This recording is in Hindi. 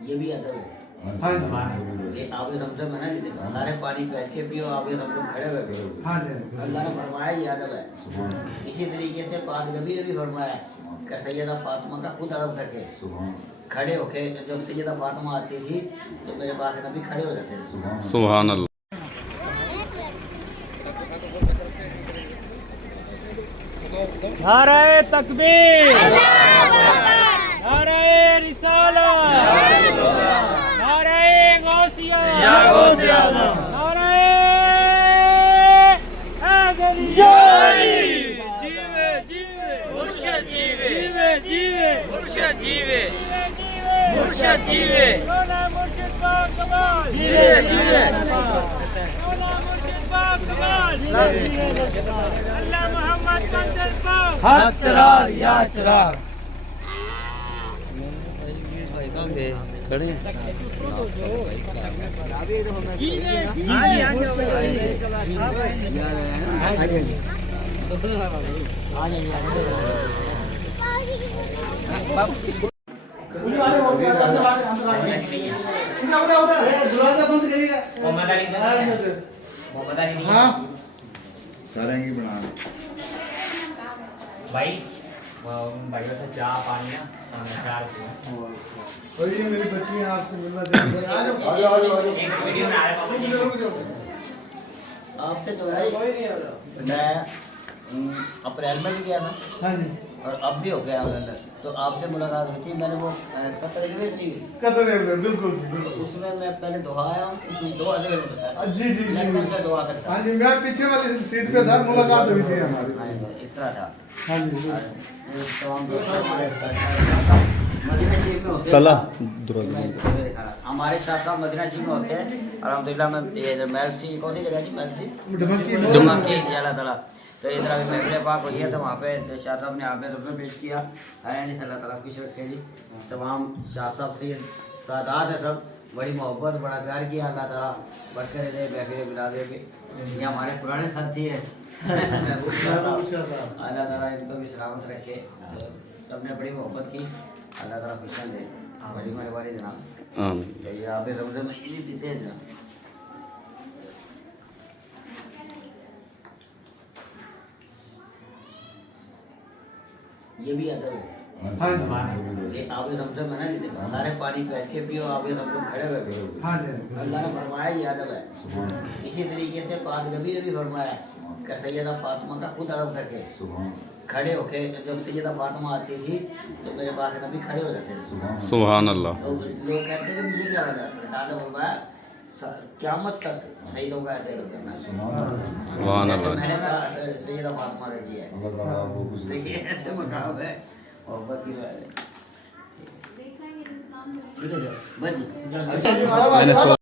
ये भी अदब है। हाँ जी ये आप रमज़ान में ना कि देखो सारे पानी बैठ के पियो, आप रमज़ान खड़े हुए पियो। हाँ जी अल्लाह ने फरमाया ये अदब है। इसी तरीके से पाक नबी ने भी फरमाया कि सैयदा फातिमा का खुद अदब करके खड़े होके, जब सैयदा फातिमा आती थी तो मेरे पाक नबी खड़े हो जाते थे। सुभान अल्लाह। नारे तकबीर, नारे रिसालत, नारे गौसिया, नारे हैदरी। जीवे जीवे मुर्शिद जीवे, जीवे जीवे मुर्शिद जीवे, मुर्शिद जीवे, रोना मुर्शिद का कमाल, जीवे जीवे रोना मुर्शिद का कमाल, अल्लाह मोहम्मद कंजल का हक चरार या चरार। हाँ सारे की बना भाई भाई से चाय पानी ना चार और ये मेरी बच्ची आपसे मिलना चाहती है। आ जाओ आ जाओ एक वीडियो बना रहे आपसे जो है मैं अप्रैल में भी गया था हाँ जी और अब भी हो गया अंदर, तो आपसे मुलाकात हुई थी। मैंने वो पत्र भेज दी, कतर बिल्कुल बिल्कुल उसमें मैं पहले दोहा आया हूँ, दुआ से जी जी जी लंदन से दुआ करता हाँ जी मैं पीछे वाली सीट पे था, मुलाकात हुई थी हमारी। हाँ, इस तरह था। हाँ जी तमाम मदीना शरीफ में होते तला हमारे साथ साथ मदीना शरीफ में होते हैं। अल्हम्दुलिल्लाह में ये मैलसी कौन सी जगह जी, मैलसी धमकी धमकी अल्लाह ताला। तो इस तरह महफिल पाक हुई है, तो वहाँ पे शाह साहब ने आपने सबसे पेश किया है। अल्लाह ताला खुश रखे जी। तमाम शाह साहब से सादात है, सब बड़ी मोहब्बत बड़ा प्यार किया। अल्लाह ताला बरकत दे महफिल मिला दे के। ये हमारे पुराने साथी है अल्लाह ताला इनको भी सलामत रखे। सबने बड़ी मोहब्बत की, अल्लाह ताला खुश दे। बड़ी मेहरबानी जनाब। आमीन। तो ये आप रमज़ान में इन्हीं पीते हैं जनाब। ये भी अदब है। हाँ जी ये आप रमज़ान में ना कि देखो सारे पानी बैठ के पियो, आप रमज़ान खड़े हुए पियो। हाँ जी अल्लाह ने फरमाया ये अदब है। इसी तरीके से पाक नबी ने भी फरमाया कि सैयदा फातिमा का खुद अदब करके खड़े होके, जब सैयदा फातिमा आती थी तो मेरे पाक नबी खड़े हो जाते थे। सुभान अल्लाह। लोग कहते थे मुझे क्या वजह है, दादा फरमाया क़यामत तक शहीदों का ऐसे करना। सुभान अल्लाह। मैंने कहा सैयदा फातिमा रही है, तो ये ऐसे मकाम है मोहब्बत की बात है। ठीक है सर, बस